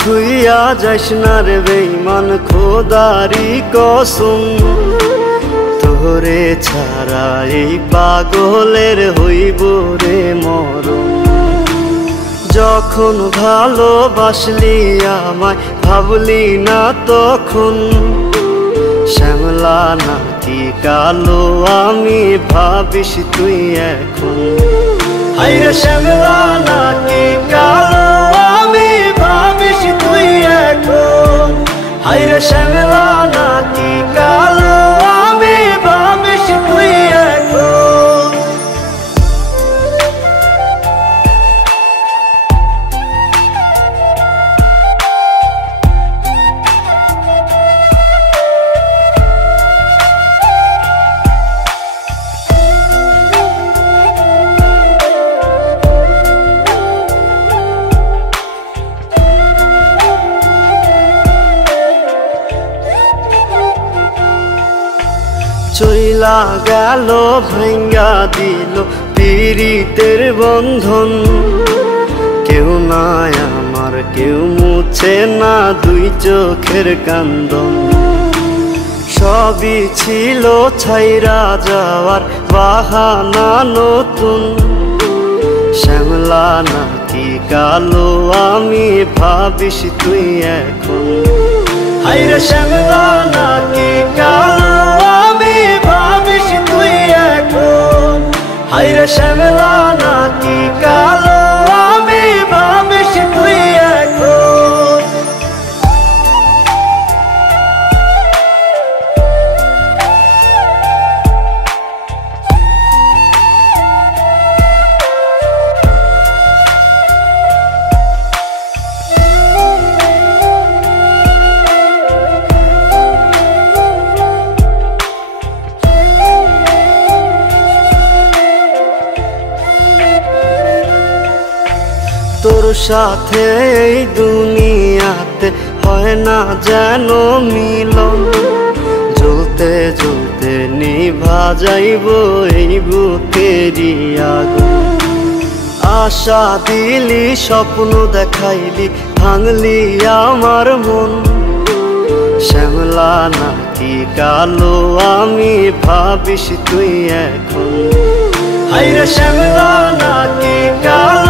থুইয়া যাইস না রে বেঈমান খোদারি কসম, তোরে ছাড়া এই পাগলের হইব রে মরণ। যখন ভালোবাসলি আমায় ভাবলি না তখন, শ্যামলা নাকি কালো আমি ভাবিস তুই এখন। হায়রে শ্যামলা নাকি কালো আমি ভাবিস তুই এখন। হায়রে শ্যামলা নাকি কালো আমি ভাবিস তুই এখন। চইলা গেল ভাঙ্গা দিল পীড়িতের বন্ধন, কেউ নাই আমার কেউ মুছে না দুই চোখের কান্দন। সবই ছিল ছাইরা যাওয়ার বাহানা নতুন, শ্যামলা নাকি কালো আমি ভাবিস তুই এখন। হায়রে শ্যামলা নাকি কালো আমি ভাবিস তুই এখন। হায়রে শ্যামলা নাকি কালো আমি ভাবিস তুই এখন। তোর সাথে এই দুনিয়াতে হয় না যেন মিলন, জ্বলতে জ্বলতে নিভা যাইব এই বুকেরই আগুন। আশা দিলি স্বপ্ন দেখাইলি ভাঙলি আমার মন, শ্যামলা নাকি কালো আমি ভাবিস তুই এখন। হায়রে শ্যামলা নাকি কালো